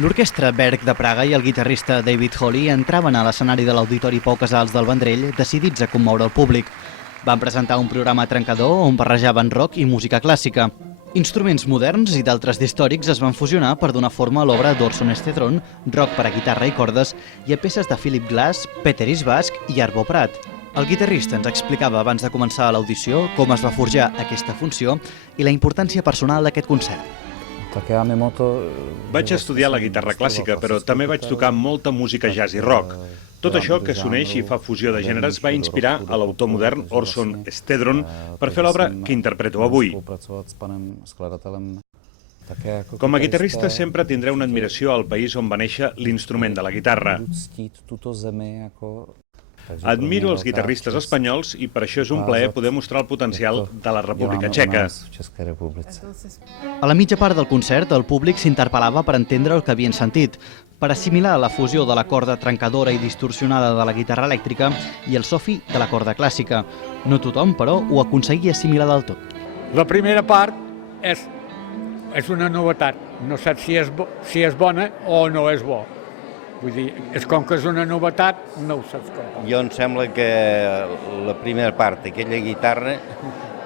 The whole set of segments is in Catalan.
L'orquestra Berg de Praga i el guitarrista David Holly entraven a l'escenari de l'Auditori Pau Casals del Vendrell decidits a commoure el públic. Van presentar un programa trencador on barrejaven rock i música clàssica. Instruments moderns i d'altres d'històrics es van fusionar per donar forma a l'obra d'Orson Stetron, rock per a guitarra i cordes, i a peces de Philip Glass, Peter Isbach i Arvo Pärt. El guitarrista ens explicava abans de començar l'audició com es va forjar aquesta funció i la importància personal d'aquest concert. Vaig estudiar la guitarra clàssica, però també vaig tocar molta música jazz i rock. Tot això que s'uneix i fa fusió de gèneres va inspirar a l'autor modern Orson Stetron per fer l'obra que interpreto avui. Com a guitarrista sempre tindré una admiració al país on va néixer l'instrument de la guitarra. Admiro els guitarristes espanyols i per això és un plaer poder mostrar el potencial de la República Txeca. A la mitja part del concert, el públic s'interpel·lava per entendre el que havien sentit, per assimilar la fusió de la corda trencadora i distorsionada de la guitarra elèctrica i el sofi de la corda clàssica. No tothom, però, ho aconseguia assimilar del tot. La primera part és una novetat. No saps si és bona o no és bo. Vull dir, com que és una novetat, no ho saps com. Jo em sembla que la primera part, aquella guitarra,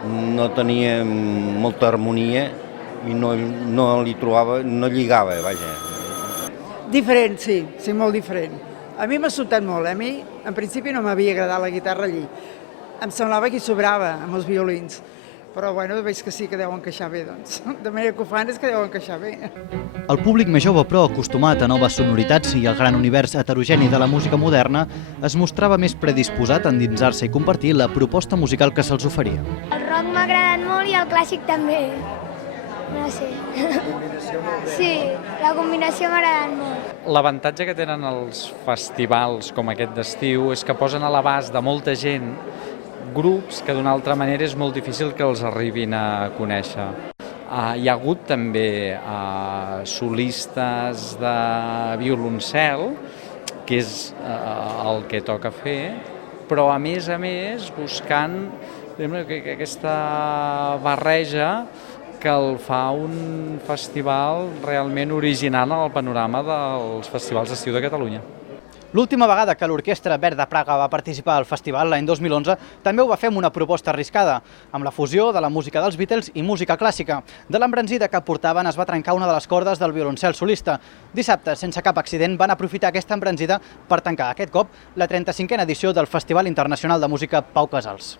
no tenia molta harmonia i no li trobava, no lligava, vaja. Diferent, sí, molt diferent. A mi m'ha sobtat molt, a mi en principi no m'havia agradat la guitarra allí. Em semblava que hi sobrava amb els violins. Però bueno, veig que sí que deuen encaixar bé, doncs. De manera que ho fan és que deuen encaixar bé. El públic més jove, però, acostumat a noves sonoritats i al gran univers heterogeni de la música moderna, es mostrava més predisposat a endinsar-se i compartir la proposta musical que se'ls oferia. El rock m'ha agradat molt i el clàssic també. No sé. Sí, la combinació m'ha agradat molt. L'avantatge que tenen els festivals com aquest d'estiu és que posen a l'abast de molta gent grups que d'una altra manera és molt difícil que els arribin a conèixer. Hi ha hagut també solistes de violoncel, que és el que toca fer, però a més buscant aquesta barreja que el fa un festival realment original en el panorama dels festivals d'estiu de Catalunya. L'última vegada que l'Orquestra Berg de Praga va participar al festival, l'any 2011, també ho va fer amb una proposta arriscada, amb la fusió de la música dels Beatles i música clàssica. De l'embranzida que portaven es va trencar una de les cordes del violoncel solista. Dissabte, sense cap accident, van aprofitar aquesta embranzida per tancar aquest cop la 35a edició del Festival Internacional de Música Pau Casals.